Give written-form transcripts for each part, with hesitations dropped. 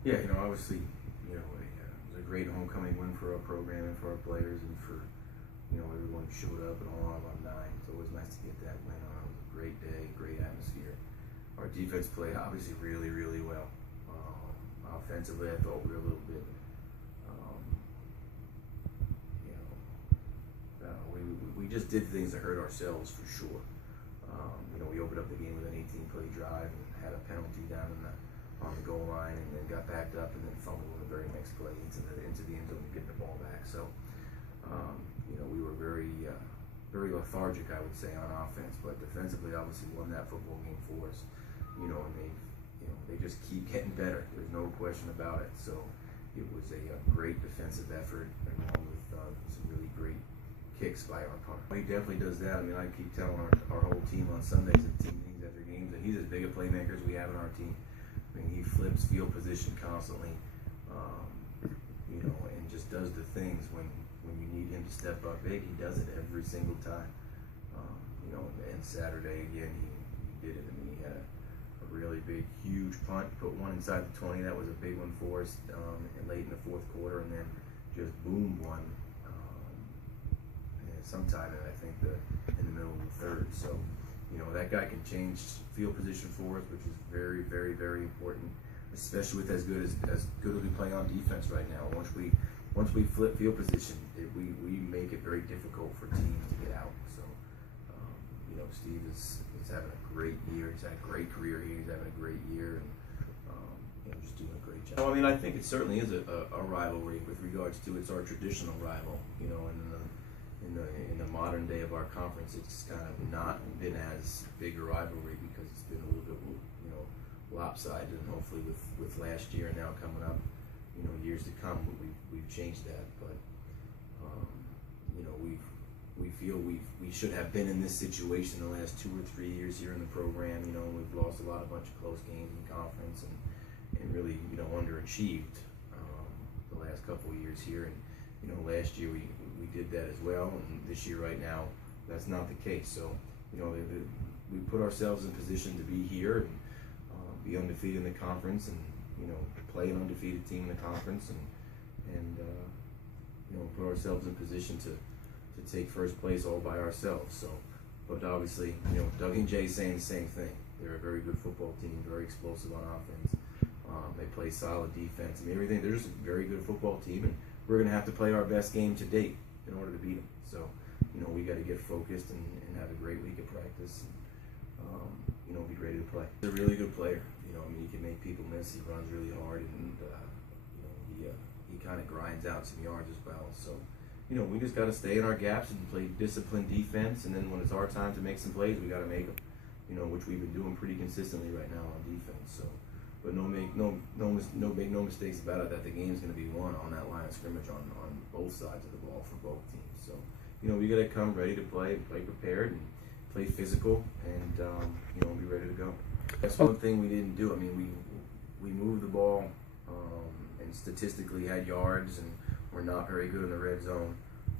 Yeah, obviously, it was a great homecoming win for our program and for our players and for, everyone who showed up and all our alumni. It's always nice to get that win on. It was a great day, great atmosphere. Our defense played obviously really, really well. Offensively, I thought we were a little bit, um, you know, we just did things that hurt ourselves for sure. We opened up the game with an 18-play drive and had a penalty down on the goal line, and then got backed up and then fumbled in the very next play into the end zone to get the ball back. So, we were very lethargic, I would say, on offense, but defensively, obviously, won that football game for us. And they just keep getting better. There's no question about it. So, it was a great defensive effort, along with some really great kicks by our punter. He definitely does that. I keep telling our whole team on Sundays at team meetings after games that he's as big a playmaker as we have in our team. He flips field position constantly, and just does the things when you need him to step up big. He does it every single time. And Saturday again, he did it. He had a really big, huge punt. Put one inside the 20. That was a big one for us, and late in the fourth quarter, and then just boomed one sometime in, I think, in the middle of the third. So, that guy can change field position for us, which is very, very, very important, especially with as good as we play on defense right now. Once we flip field position, we make it very difficult for teams to get out. So, Steve is having a great year. He's had a great career here. He's having a great year, and just doing a great job. I think it certainly is a rivalry with regards to it's our traditional rival. In the modern day of our conference, it's kind of not been as big a rivalry because it's been a little bit, lopsided, and hopefully with last year and now coming up, years to come, we've changed that. But we feel we should have been in this situation the last 2 or 3 years here in the program. We've lost a bunch of close games in conference and really underachieved the last couple of years here. And last year we did that as well, and this year right now that's not the case. So we put ourselves in position to be here and be undefeated in the conference, and play an undefeated team in the conference, and put ourselves in position to take first place all by ourselves. So, but obviously, Doug and Jay saying the same thing. They're a very good football team, very explosive on offense. They play solid defense. Everything. They're just a very good football team, and we're going to have to play our best game to date in order to beat them. So, we got to get focused and have a great week of practice, and be ready to play. He's a really good player. He can make people miss. He runs really hard, and he kind of grinds out some yards as well. So, we just got to stay in our gaps and play disciplined defense. And then when it's our time to make some plays, we got to make them. Which we've been doing pretty consistently right now on defense. So, but make no mistakes about it that the game's going to be won on that line of scrimmage on both sides of the ball for both teams. So, we got to come ready to play prepared, and play physical, and be ready to go. That's one thing we didn't do. We moved the ball, and statistically had yards, and we're not very good in the red zone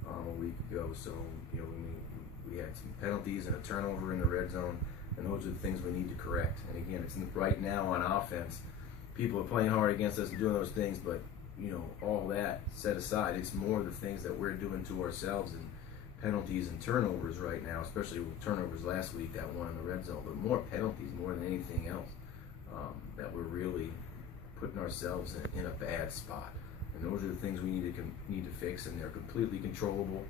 a week ago. So, we had some penalties and a turnover in the red zone, and those are the things we need to correct. And again, it's right now on offense. People are playing hard against us and doing those things, but all that set aside, it's more the things that we're doing to ourselves, and penalties and turnovers right now, especially with turnovers last week, that one in the red zone, but more penalties more than anything else, that we're really putting ourselves in a bad spot. And those are the things we need to fix, and they're completely controllable.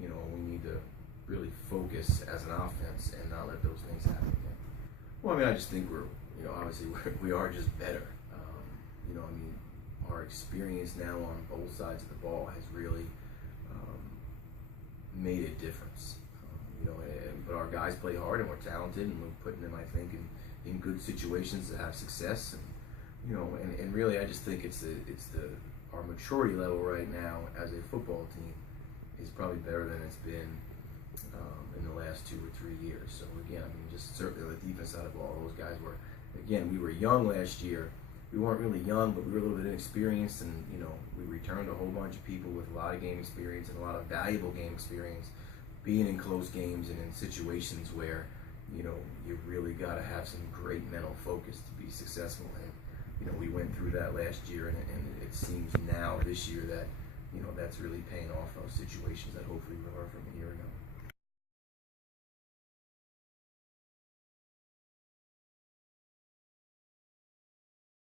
We need to really focus as an offense and not let those things happen again. Well, I just think obviously we are just better. Our experience now on both sides of the ball has really made a difference. But our guys play hard, and we're talented, and we're putting them, I think, in good situations to have success. And really, I just think our maturity level right now as a football team is probably better than it's been in the last 2 or 3 years. So again, just certainly on the defense side of the ball, those guys were, again, we were young last year. We weren't really young, but we were a little bit inexperienced, and we returned a whole bunch of people with a lot of game experience and a lot of valuable game experience, being in close games and in situations where you really got to have some great mental focus to be successful in. we went through that last year, and it seems now this year that that's really paying off those situations that hopefully we learned from a year ago.